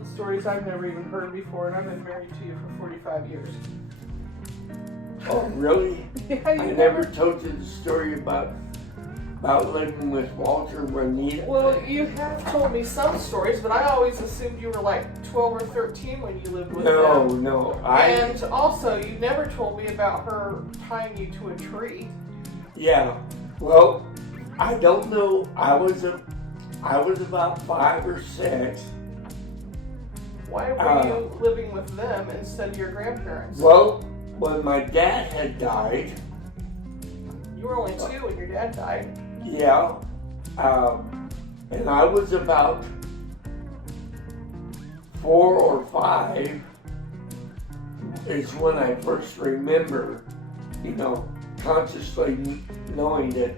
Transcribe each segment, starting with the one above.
telling stories I've never even heard before, and I've been married to you for 45 years. Oh, really? Yeah, I never told you the story about living with Walter when he... Well, you have told me some stories, but I always assumed you were like 12 or 13 when you lived with them. No. And also, you never told me about her tying you to a tree. Yeah. Well, I don't know. I was about 5 or 6. Why were you living with them instead of your grandparents? Well, when my dad had died... You were only 2 when your dad died. Yeah. And I was about 4 or 5 is when I first remember, consciously knowing that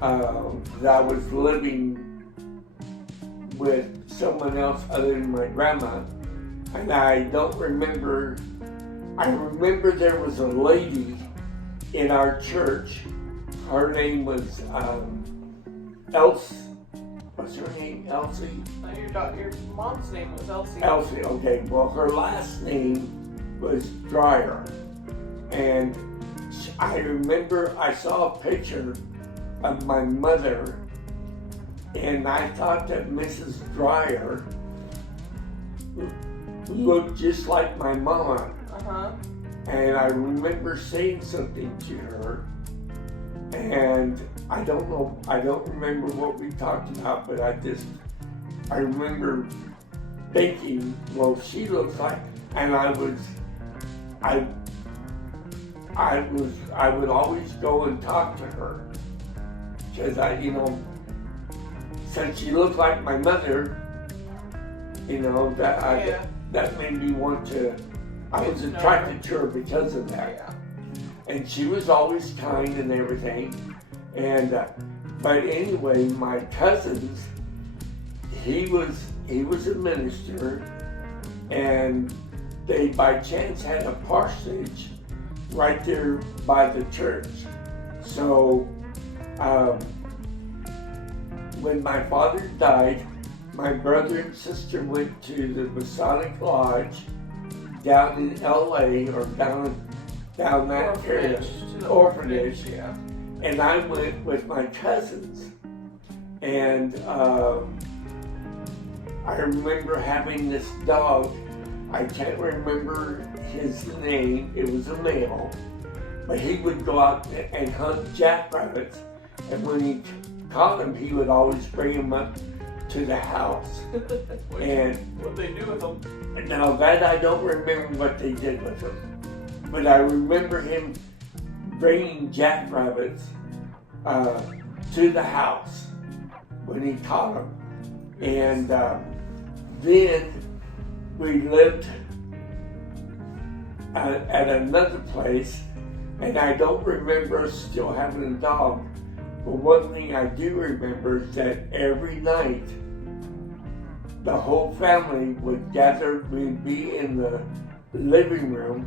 I was living with someone else other than my grandma. And I don't remember, I remember there was a lady in our church. Her name was Elsie. What's her name? Elsie? Your mom's name was Elsie. Elsie, okay. Well, her last name was Dreyer. And I remember I saw a picture of my mother, and I thought that Mrs. Dreyer looked just like my mama. Uh-huh. And I remember saying something to her. And I don't remember what we talked about, but I remember thinking, well, she looks like, and I would always go and talk to her, because since she looked like my mother, that made me want to, I was attracted to her because of that. Yeah. And she was always kind and everything. And but anyway, my cousins, he was a minister, and they by chance had a parsonage right there by the church. So when my father died, my brother and sister went to the Masonic Lodge down in LA, or down that area, To the orphanage. Yeah. And I went with my cousins. And I remember having this dog. I can't remember his name. It was a male. But he would go out and hunt jackrabbits. And when he caught them, he would always bring them up to the house. And what'd they do with them? now that I don't remember what they did with them. But I remember him bringing jackrabbits to the house when he caught them. And then we lived at another place, and I don't remember us still having a dog. But one thing I do remember is that every night the whole family would gather. We'd be in the living room,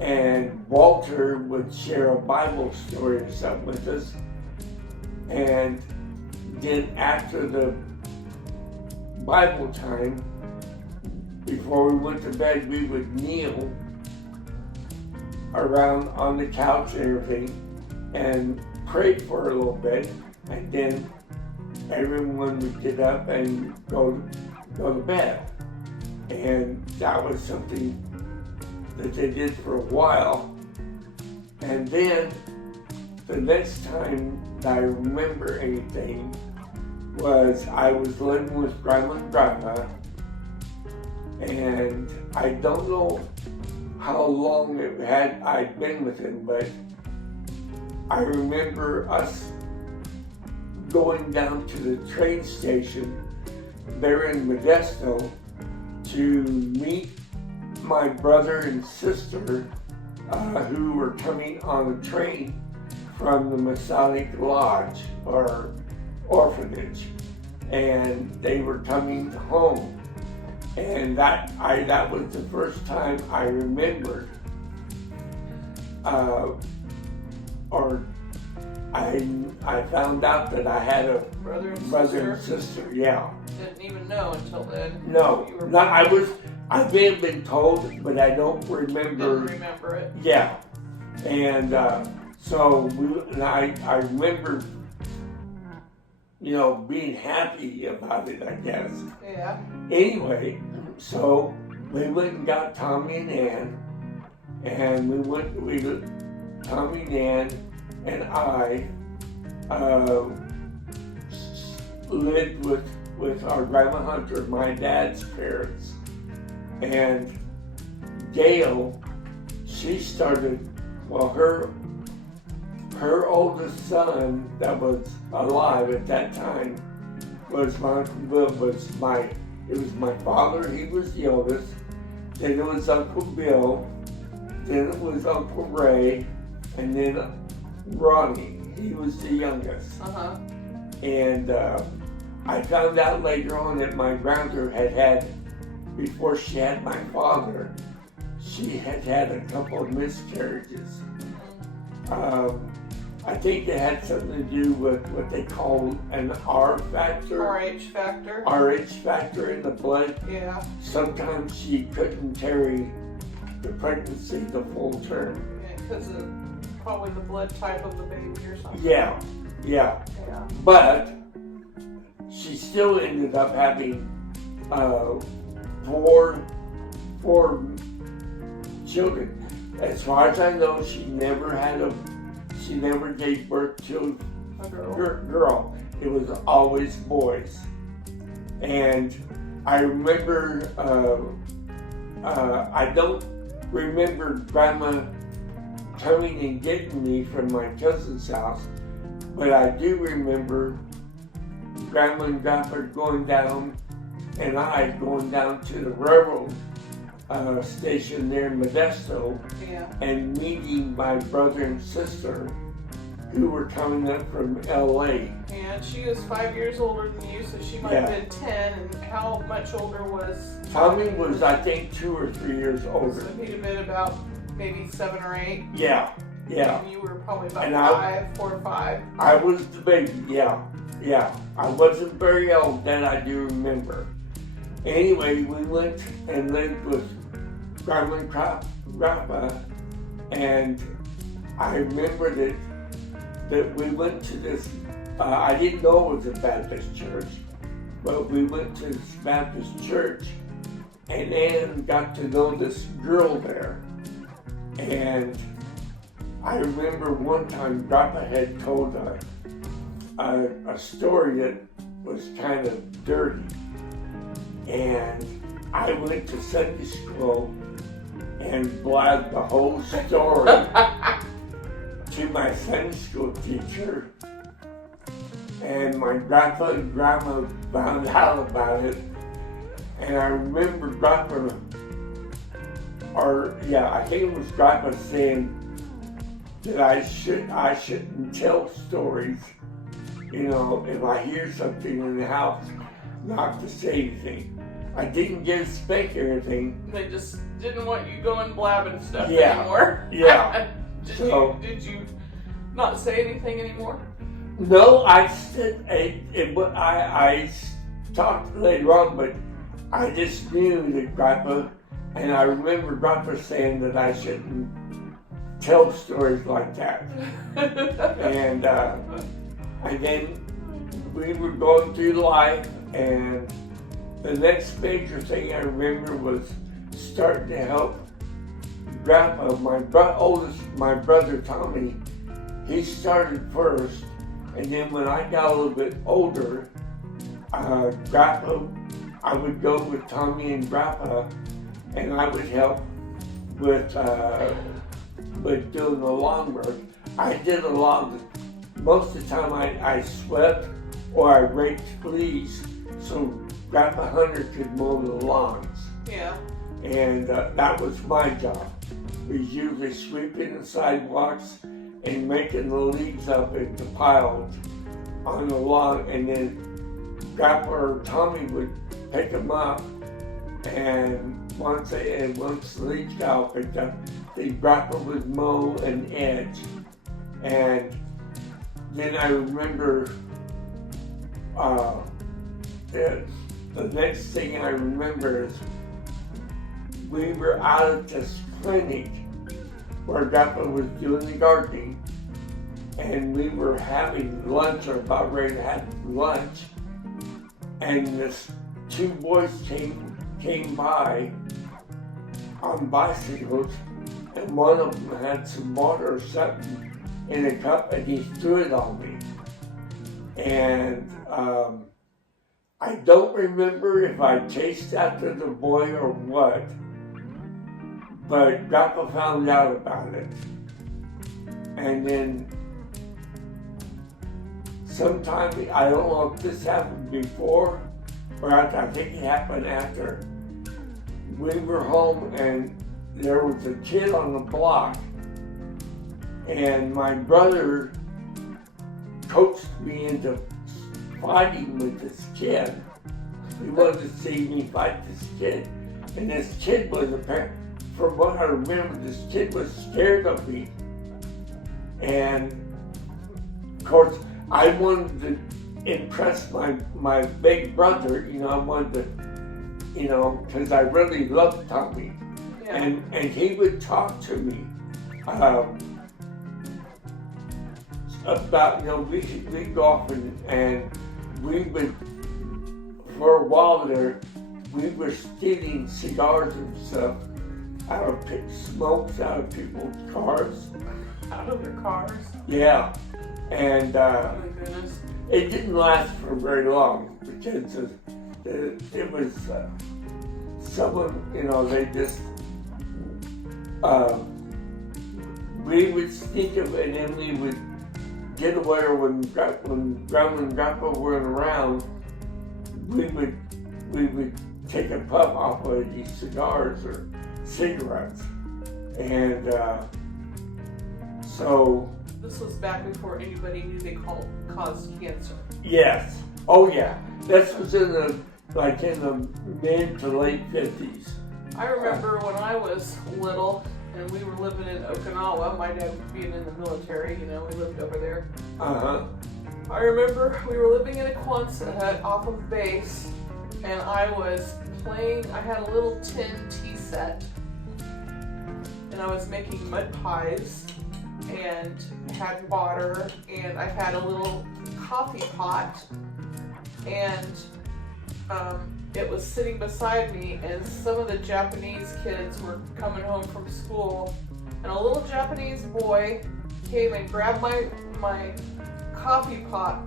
and Walter would share a Bible story or something with us. And then after the Bible time, before we went to bed, we would kneel around on the couch and everything and pray for a little bit, and then everyone would get up and go to bed. And that was something that they did for a while. And then the next time that I remember anything was I was living with Grandma and Grandpa, and I don't know how long I'd been with him, but I remember us going down to the train station there in Modesto to meet my brother and sister who were coming on a train from the Masonic Lodge or orphanage, and they were coming home. And that was the first time I remembered, or I found out that I had a brother and sister. Yeah. Didn't even know until then. No, I may have been told, but I don't remember. Didn't remember it. Yeah, and so I remember, being happy about it, I guess. Yeah. Anyway, so we went and got Tommy and Ann, and Tommy and Ann and I lived with our Grandma Hunter, my dad's parents, and Gail, she started, her oldest son that was alive at that time was my Uncle Bill, it was my father, he was the oldest, then it was Uncle Bill, then it was Uncle Ray, and then Ronnie, he was the youngest. Uh-huh. And I found out later on that my grandmother had, before she had my father, she had a couple of miscarriages. I think it had something to do with what they call an R factor. RH factor. RH factor in the blood. Yeah. Sometimes she couldn't carry the pregnancy the full term. Because of probably the blood type of the baby or something. Yeah. But she still ended up having four children. As far as I know, she never gave birth to a girl. It was always boys. And I remember, I don't remember Grandma coming and getting me from my cousin's house, but I do remember Grandma and Grandpa going down, and I going down to the railroad station there in Modesto, and meeting my brother and sister who were coming up from LA. And she was 5 years older than you, so she might have been 10. And how much older was Tommy? Was, I think, 2 or 3 years older. So he'd have been about maybe 7 or 8. Yeah. And you were probably about 4 or 5. I was the baby. Yeah. I wasn't very old, that I do remember. Anyway, we went and lived with Grandma and Grandpa, and I remember that we went to this, I didn't know it was a Baptist church, but we went to this Baptist church, and Ann got to know this girl there. And I remember one time Grandpa had told a story that was kind of dirty, and I went to Sunday school and blabbed the whole story to my Sunday school teacher, and my grandpa and grandma found out about it. And I remember Grandpa, I think it was Grandpa saying that I shouldn't tell stories, if I hear something in the house, not to say anything. I didn't get a spank or anything. They just didn't want you going blabbing stuff anymore. Yeah. Did you not say anything anymore? No, I said I talked later on, but I just knew that Grandpa, and I remember Grandpa saying that I shouldn't tell stories like that. And then we were going through life, and the next major thing I remember was starting to help Grandpa, my brother Tommy. He started first, and then when I got a little bit older, Grandpa, I would go with Tommy and Grandpa, and I would help with doing the lawn work. I did a lot most of the time I swept or I raked leaves so Grandpa Hunter could mow the lawns. Yeah. And that was my job. We was usually sweeping the sidewalks and making the leaves up into piles on the lawn, and then Grandpa or Tommy would pick them up, and once the leaves got all picked up, the Grandpa would mow an edge. And then I remember the next thing I remember is we were out at this clinic where Grandpa was doing the gardening, and we were having lunch or about ready to have lunch, and this two boys came by on bicycles, and one of them had some water or something in a cup, and he threw it on me. And I don't remember if I chased after the boy or what, but Grandpa found out about it. And then sometime, I don't know if this happened before or after, I think it happened after. We were home and there was a kid on the block, and my brother coached me into fighting with this kid. He wanted to see me fight this kid. And this kid was from what I remember, this kid was scared of me. And of course, I wanted to impress my big brother, I wanted to, because I really loved Tommy. Yeah. And he would talk to me about, we'd go off and we would, for a while there, we were stealing cigars and stuff smokes out of people's cars. Out of their cars? Yeah. And oh my goodness. It didn't last for very long because it was someone, they just, we would sneak them and then we would get away, or when Grandma and Grandpa weren't around, we would take a puff off of these cigars or cigarettes. And so... This was back before anybody knew they caused cancer. Yes. Oh yeah. This was in the mid to late 50s. I remember when I was little and we were living in Okinawa, my dad being in the military, we lived over there. Uh-huh. I remember we were living in a Quonset hut off of base, and I was playing, I had a little tin tea set, and I was making mud pies, and had water, and I had a little coffee pot, and it was sitting beside me, and some of the Japanese kids were coming home from school, and a little Japanese boy came and grabbed my coffee pot,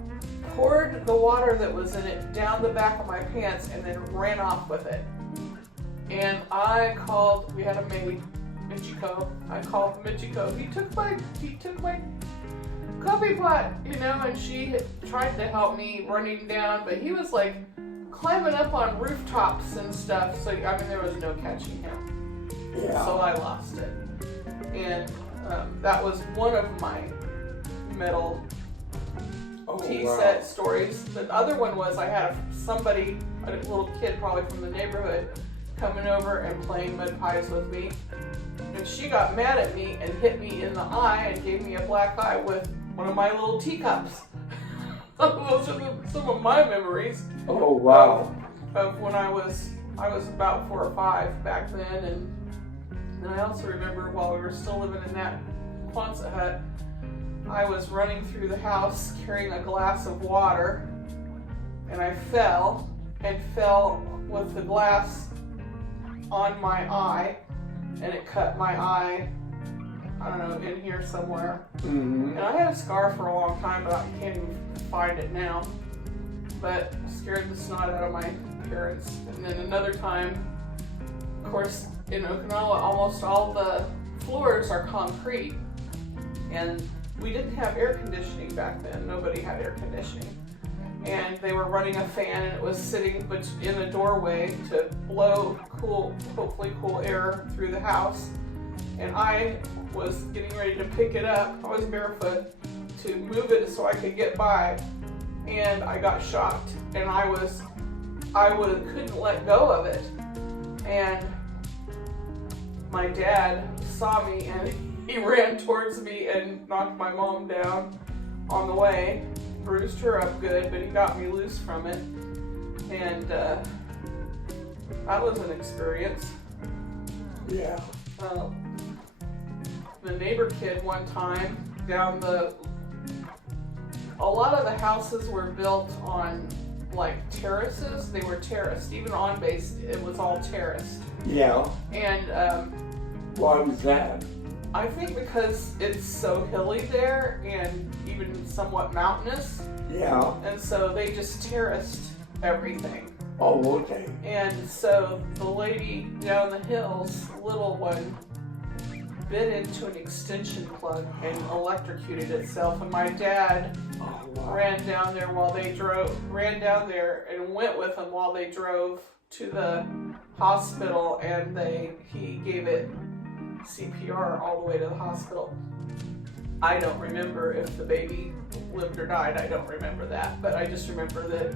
poured the water that was in it down the back of my pants, and then ran off with it. And we had a maid, Michiko. I called Michiko. He took my coffee pot, and she tried to help me running down, but he was like climbing up on rooftops and stuff, so there was no catching him. Yeah. So I lost it. And that was one of my metal tea set stories. The other one was I had a little kid probably from the neighborhood, coming over and playing mud pies with me. And she got mad at me and hit me in the eye and gave me a black eye with one of my little teacups. Those are some of my memories. Oh wow! Of when I was about 4 or 5 back then, and I also remember while we were still living in that Quonset hut, I was running through the house carrying a glass of water, and I fell with the glass on my eye, and it cut my eye, I don't know, in here somewhere. Mm-hmm. And I had a scar for a long time, but I can't even find it now. But scared the snot out of my parents. And then another time, of course, in Okinawa, almost all the floors are concrete. And we didn't have air conditioning back then. Nobody had air conditioning. And they were running a fan, and it was sitting in a doorway to blow hopefully cool air through the house. And I was getting ready to pick it up. I was barefoot to move it so I could get by. And I got shocked, and I couldn't let go of it. And my dad saw me, and he ran towards me and knocked my mom down on the way, bruised her up good, but he got me loose from it. And that was an experience. Yeah. The neighbor kid one time a lot of the houses were built on like terraces. They were terraced. Even on base, it was all terraced. Yeah. And why was that? I think because it's so hilly there and even somewhat mountainous. Yeah. And so they just terraced everything. Oh, okay. And so the lady down the hills, little one, bit into an extension plug and electrocuted itself. And my dad ran down there and went with them while they drove to the hospital, and he gave it CPR all the way to the hospital. I don't remember if the baby lived or died. I don't remember that, but I just remember that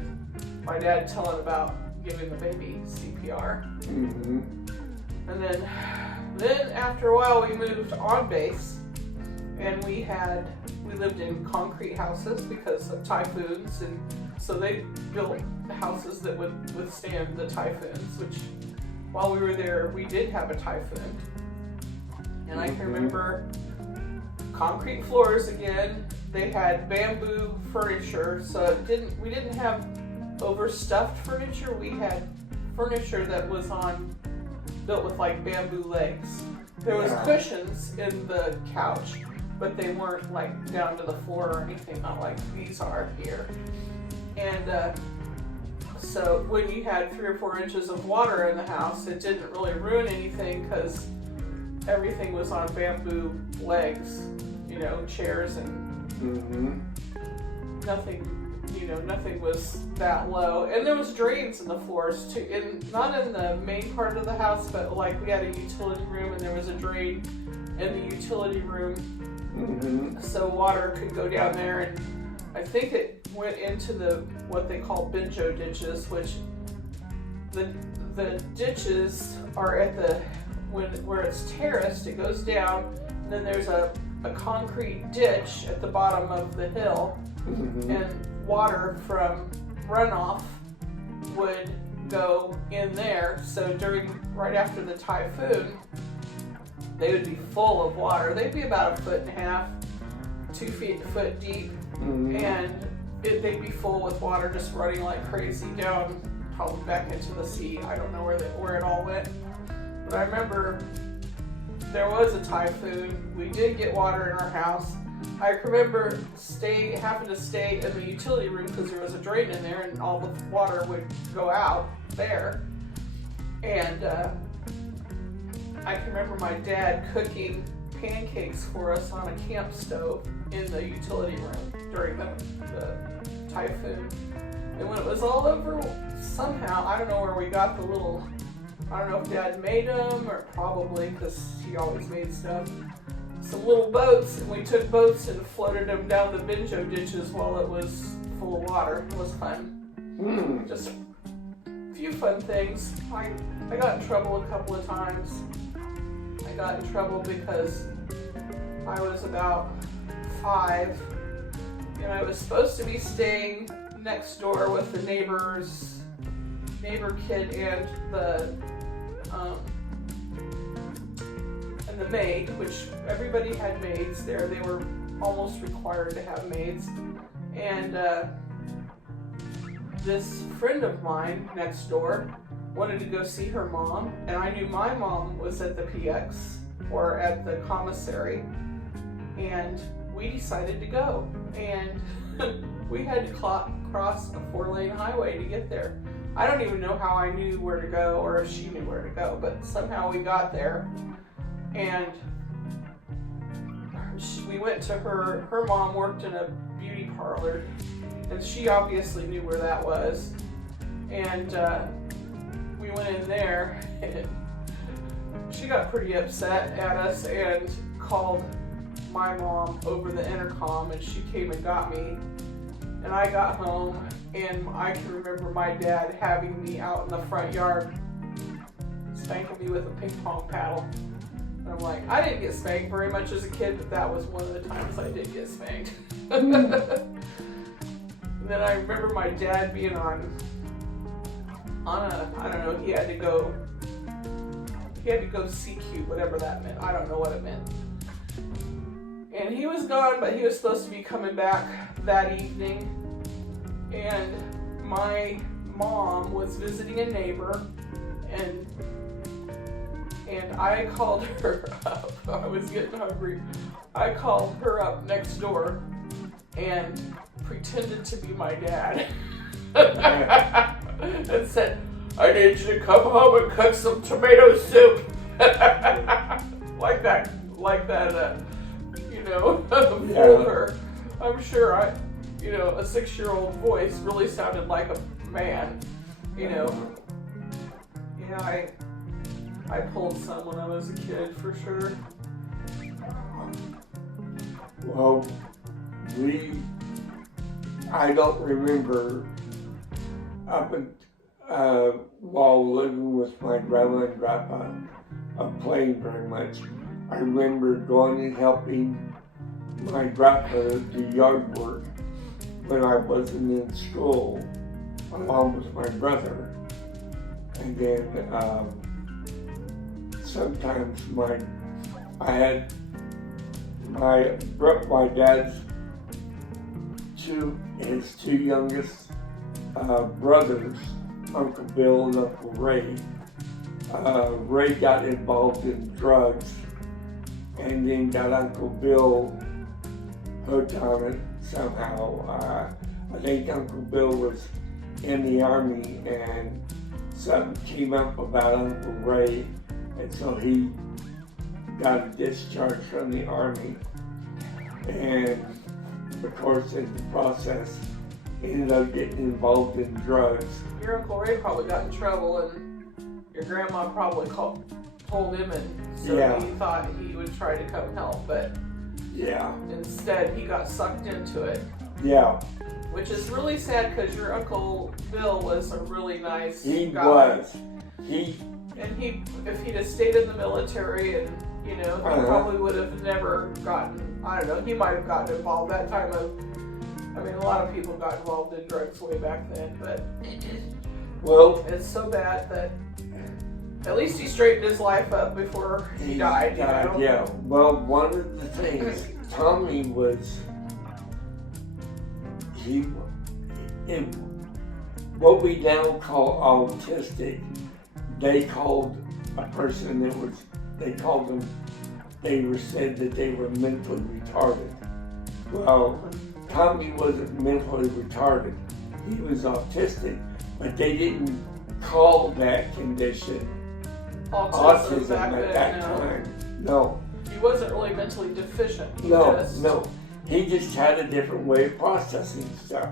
my dad telling about giving the baby CPR. Mm-hmm. And then after a while we moved on base, and we lived in concrete houses because of typhoons, and so they built houses that would withstand the typhoons, which while we were there we did have a typhoon. And I can remember concrete floors again. They had bamboo furniture, so we didn't have overstuffed furniture. We had furniture that was built with like bamboo legs. There was cushions in the couch, but they weren't like down to the floor or anything, not like these are here. And so when you had 3 or 4 inches of water in the house, it didn't really ruin anything because everything was on bamboo legs, chairs, and nothing was that low. And there was drains in the floors too, not in the main part of the house, but like we had a utility room and there was a drain in the utility room, so water could go down there. And I think it went into what they call benjo ditches, which the ditches are at where it's terraced, it goes down, and then there's a concrete ditch at the bottom of the hill, and water from runoff would go in there. So right after the typhoon, they would be full of water. They'd be about 1.5 feet, 2 foot deep, and they'd be full with water just running like crazy down, probably back into the sea. I don't know where it all went. But I remember there was a typhoon. We did get water in our house. I remember having to stay in the utility room because there was a drain in there and all the water would go out there. And I can remember my dad cooking pancakes for us on a camp stove in the utility room during the typhoon. And when it was all over, somehow, I don't know where we got I don't know if Dad made them, or probably because he always made stuff, some little boats, and we took boats and floated them down the benjo ditches while it was full of water. It was fun. Just a few fun things. I got in trouble a couple of times. I got in trouble because I was about 5, and I was supposed to be staying next door with the neighbor kid and the maid, which everybody had maids there. They were almost required to have maids. And this friend of mine next door wanted to go see her mom, and I knew my mom was at the PX or at the commissary, and we decided to go. And we had to cross a 4-lane highway to get there. I don't even know how I knew where to go or if she knew where to go, but somehow we got there. And we went to her mom worked in a beauty parlor, and she obviously knew where that was. And we went in there, and she got pretty upset at us and called my mom over the intercom, and she came and got me. And I got home, and I can remember my dad having me out in the front yard, spanking me with a ping pong paddle. And I'm like, I didn't get spanked very much as a kid, but that was one of the times I did get spanked. And then I remember my dad being on a, I don't know, he had to go CQ, whatever that meant. I don't know what it meant. And he was gone, but he was supposed to be coming back that evening. And my mom was visiting a neighbor, and I called her up. I was getting hungry. I called her up next door and pretended to be my dad. And said, I need you to come home and cook some tomato soup. like that, fooled her. I'm sure a 6-year-old voice really sounded like a man, Yeah, I pulled some when I was a kid, for sure. Well, I don't remember while living with my grandma and grandpa playing very much. I remember going and helping my grandpa do yard work when I wasn't in school, along with my brother. And then sometimes I had my dad's his two youngest brothers, Uncle Bill and Uncle Ray. Ray got involved in drugs, and then got Uncle Bill hooked on it somehow. I think Uncle Bill was in the Army, and something came up about Uncle Ray, and so he got a discharge from the Army. And of course, in the process, ended up getting involved in drugs. Your Uncle Ray probably got in trouble, and your grandma probably told him, and so he thought he would try to come help, but instead he got sucked into it. Yeah. Which is really sad, because your Uncle Bill was a really nice guy. He was. And if he'd have stayed in the military, and he probably would have never gotten, I don't know, he might have gotten involved that time of, a lot of people got involved in drugs way back then, but well, it's so bad that at least he straightened his life up before he died. Yeah. Well, one of the things, Tommy was, in what we now call autistic, they called a person that was, they were said that they were mentally retarded. Well, Tommy wasn't mentally retarded. He was autistic, but they didn't call that condition autism at that time. No. He wasn't really mentally deficient. No. He just had a different way of processing stuff.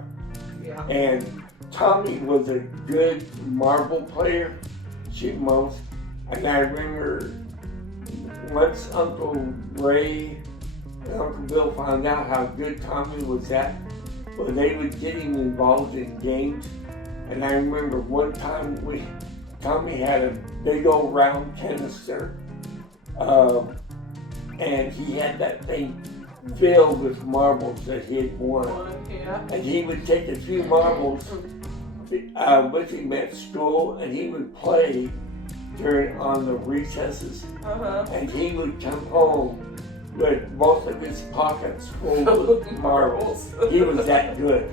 Yeah. And Tommy was a good marble player, most. And I remember once Uncle Ray and Uncle Bill found out how good Tommy was at, well, they would get him involved in games. And I remember one time Tommy had a big old round canister, and he had that thing filled with marbles that he had won. And he would take a few marbles with him at school, and he would play on the recesses. And he would come home with both of his pockets full of marbles. He was that good.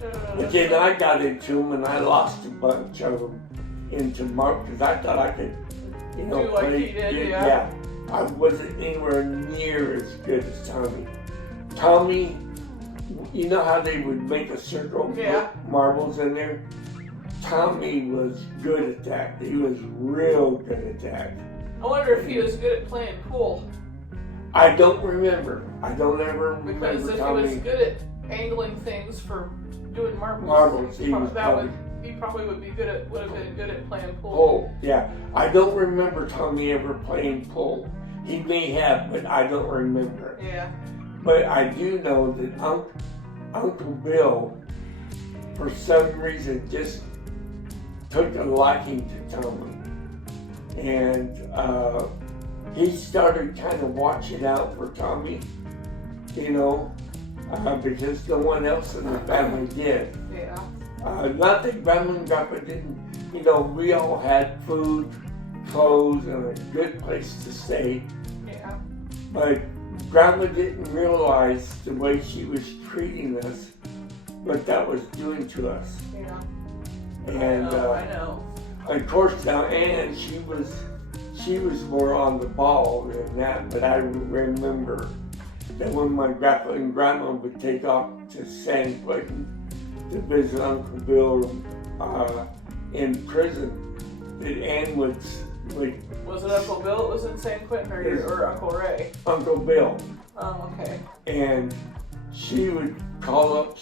But then I got into them, and I lost a bunch of them into marbles, because I thought I could, do like play. He did, Yeah. I wasn't anywhere near as good as Tommy. Tommy, you know how they would make a circle and put marbles in there? Tommy was good at that. He was real good at that. I wonder if he was good at playing pool. I don't remember. I don't ever remember. Because if Tommy, he was good at angling things for doing marbles, he probably would have been good at playing pool. Pool, yeah. I don't remember Tommy ever playing pool. He may have, but I don't remember. Yeah. But I do know that Uncle Bill, for some reason, just took a liking to Tommy. And he started kind of watching out for Tommy, because no one else in the family did. Yeah. Not that Grandma and Grandpa didn't, we all had food, clothes, and a good place to stay. Yeah. But Grandma didn't realize the way she was treating us, what that was doing to us. Yeah. And I know. of course now Anne, she was more on the ball than that, but I remember that when my grandpa and grandma would take off to San Quentin to visit Uncle Bill in prison, that Anne would Was it Uncle Bill that was in San Quentin or Uncle Ray? Uncle Bill. Oh, okay. And she would call up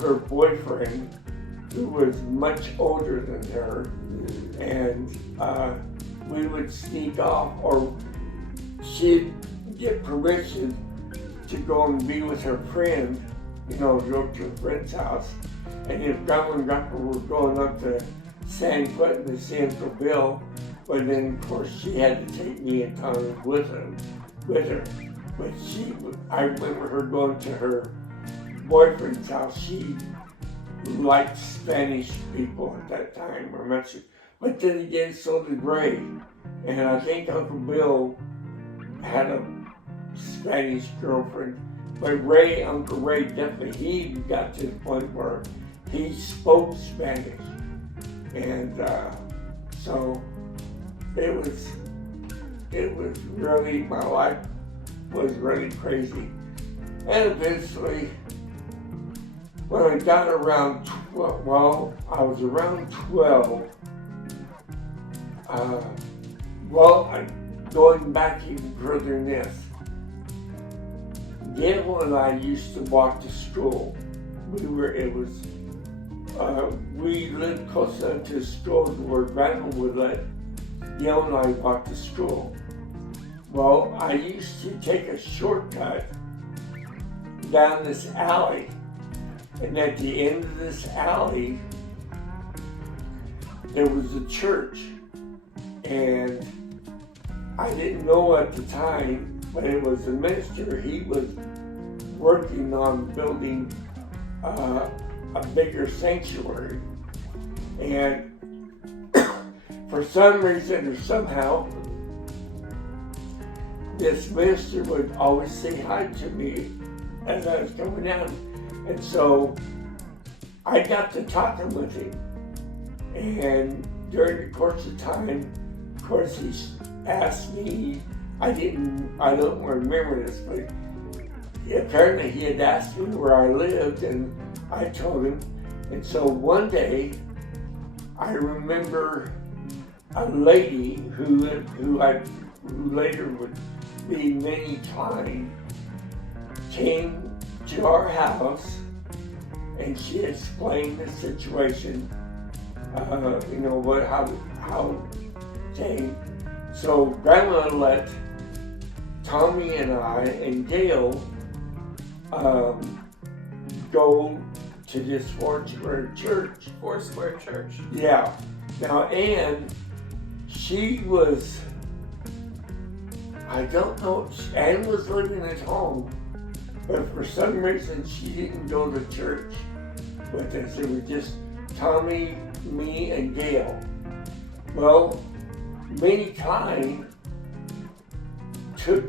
her boyfriend, who was much older than her, and we would sneak off, or she'd get permission to go and be with her friend, go to a friend's house. And if Grandma and Grandpa were going up to San Quentin to see Uncle Bill, but then of course she had to take me and Tommy with her. But I remember her going to her boyfriend's house. She liked Spanish people at that time, or much. But then again, so did Ray. And I think Uncle Bill had a Spanish girlfriend. But Uncle Ray definitely, he got to the point where he spoke Spanish. And so it was really, my life was really crazy. And eventually, when I got around 12, I was around 12. Going back even further than this, Gail and I used to walk to school. We lived close enough to school where Grandma would let Gail and I walk to school. Well, I used to take a shortcut down this alley, and at the end of this alley, there was a church, and I didn't know at the time, but it was a minister. He was working on building a bigger sanctuary, and for some reason or somehow, this minister would always say hi to me as I was coming down. And so I got to talking with him. And during the course of time, of course, he asked me, I don't remember this, but apparently he had asked me where I lived, and I told him. And so one day, I remember a lady who later would be Minnie Klein, came to our house, and she explained the situation, how it came. So Grandma let Tommy and I and Gail go to this Foursquare Church. Foursquare Church. Yeah. Now Anne, she was, I don't know, Anne was living at home, but for some reason she didn't go to church with us. It was just Tommy, me, and Gail. Well, Minnie Klein was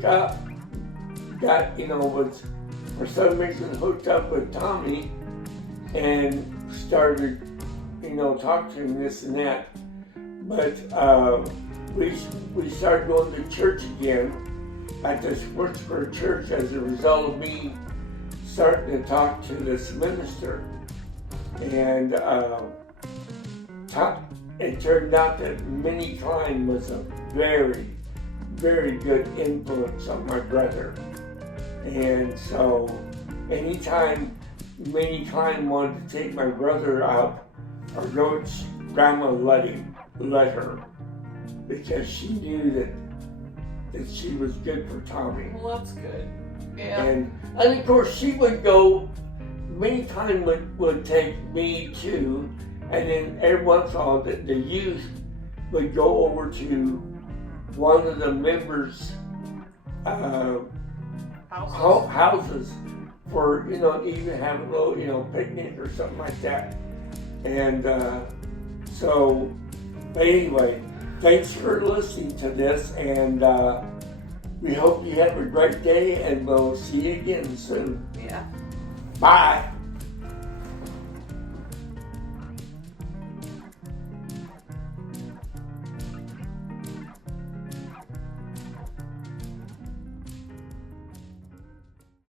for some reason hooked up with Tommy and started, talking to him this and that. But we started going to church again at this Foursquare Church as a result of me starting to talk to this minister. And it turned out that Minnie Klein was a very, very good influence on my brother. And so anytime Minnie Klein wanted to take my brother out or go, Grandma let her, because she knew that she was good for Tommy. Well, that's good. Yeah. And of course she would go, Minnie Klein would take me too, and then every once in a while the youth would go over to one of the members' houses for, to even have a little, picnic or something like that. And but anyway, thanks for listening to this, and we hope you have a great day, and we'll see you again soon. Yeah. Bye.